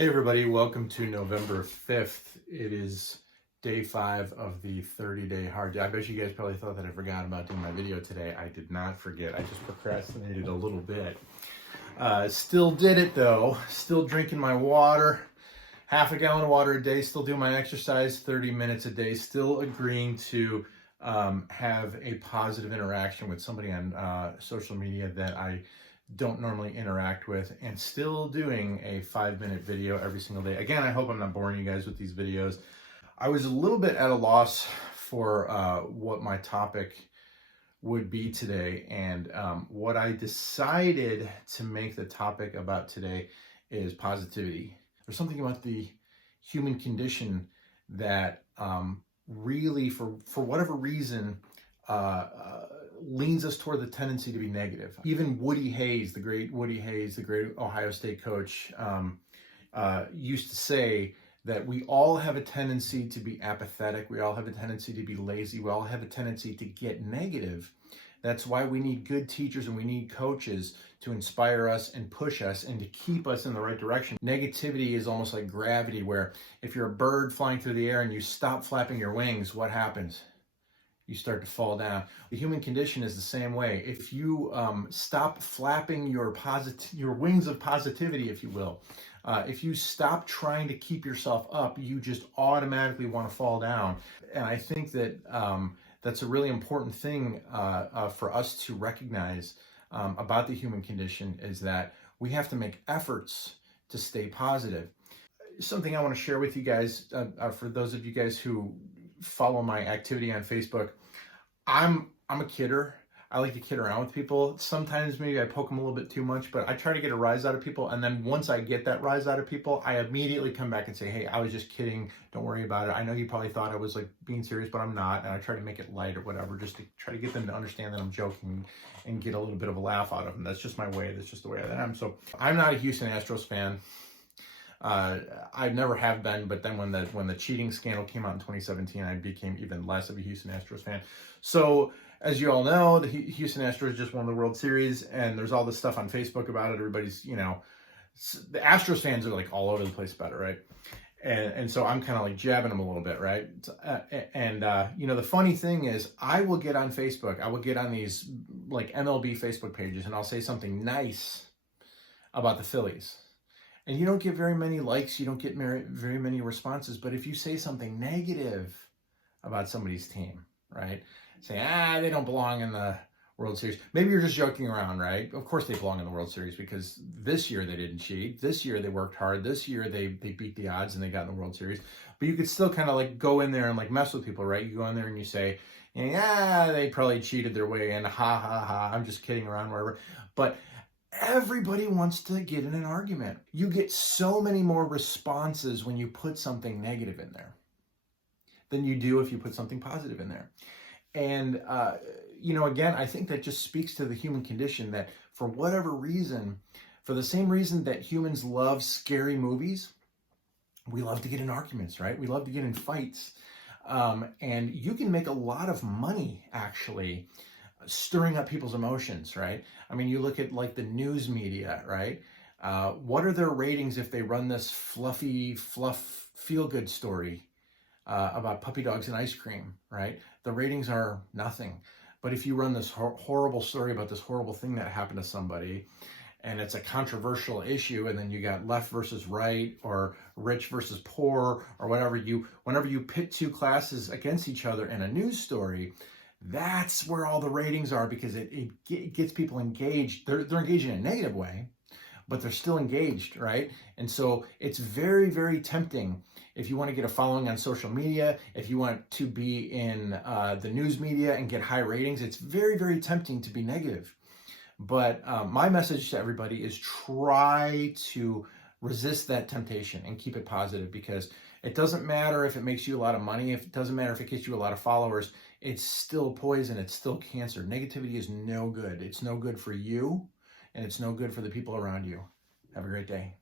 Hey everybody, welcome to November 5th. It is day 5 of the 30-day hard day. I bet you guys probably thought that I forgot about doing my video today. I did not forget. I just procrastinated a little bit. Still did it though. Still drinking my water. Half a gallon of water a day. Still doing my exercise 30 minutes a day. Still agreeing to have a positive interaction with somebody on social media that I don't normally interact with, and still doing a 5-minute video every single day. Again, I hope I'm not boring you guys with these videos. I was a little bit at a loss for what my topic would be today, and what I decided to make the topic about today is positivity. There's something about the human condition that really, for whatever reason, leans us toward the tendency to be negative. Even Woody Hayes, the great Ohio State coach, used to say that we all have a tendency to be apathetic. We all have a tendency to be lazy. We all have a tendency to get negative. That's why we need good teachers and we need coaches to inspire us and push us and to keep us in the right direction. Negativity is almost like gravity, where if you're a bird flying through the air and you stop flapping your wings, what happens? You start to fall down. The human condition is the same way. If you stop flapping your wings of positivity, if you will, if you stop trying to keep yourself up, you just automatically want to fall down. And I think that that's a really important thing for us to recognize about the human condition, is that we have to make efforts to stay positive. Something I want to share with you guys, for those of you guys who follow my activity on Facebook, I'm a kidder. I like to kid around with people. Sometimes maybe I poke them a little bit too much, but I try to get a rise out of people. And then once I get that rise out of people, I immediately come back and say, hey, I was just kidding. Don't worry about it. I know you probably thought I was like being serious, but I'm not. And I try to make it light or whatever, just to try to get them to understand that I'm joking and get a little bit of a laugh out of them. That's just my way. That's just the way I am. So I'm not a Houston Astros fan. I never have been, but then when the cheating scandal came out in 2017, I became even less of a Houston Astros fan. So as you all know, the Houston Astros just won the World Series, and there's all this stuff on Facebook about it. Everybody's, the Astros fans are like all over the place about it, right? And so I'm kind of like jabbing them a little bit, right? The funny thing is, I will get on Facebook, I will get on these like MLB Facebook pages, and I'll say something nice about the Phillies. And you don't get very many likes, you don't get very many responses. But if you say something negative about somebody's team, right? Say, they don't belong in the World Series. Maybe you're just joking around, right? Of course they belong in the World Series, because this year they didn't cheat. This year they worked hard. This year they beat the odds and they got in the World Series. But you could still kind of like go in there and like mess with people, right? You go in there and you say, they probably cheated their way in. Ha, ha, ha. I'm just kidding around, whatever. But everybody wants to get in an argument. You get so many more responses when you put something negative in there than you do if you put something positive in there. And, again, I think that just speaks to the human condition, that for whatever reason, for the same reason that humans love scary movies, we love to get in arguments, right? We love to get in fights. And you can make a lot of money, actually, stirring up people's emotions, right? I mean, you look at like the news media, right? What are their ratings if they run this fluff feel-good story about puppy dogs and ice cream, right? The ratings are nothing. But if you run this horrible story about this horrible thing that happened to somebody, and it's a controversial issue, and then you got left versus right, or rich versus poor, or whatever, whenever you pit two classes against each other in a news story, that's where all the ratings are, because it gets people engaged. They're engaged in a negative way, but they're still engaged, right? And so it's very, very tempting, if you want to get a following on social media, if you want to be in the news media and get high ratings, it's very, very tempting to be negative. But my message to everybody is, try to resist that temptation and keep it positive, because it doesn't matter if it makes you a lot of money. It doesn't matter if it gets you a lot of followers. It's still poison. It's still cancer. Negativity is no good. It's no good for you, and it's no good for the people around you. Have a great day.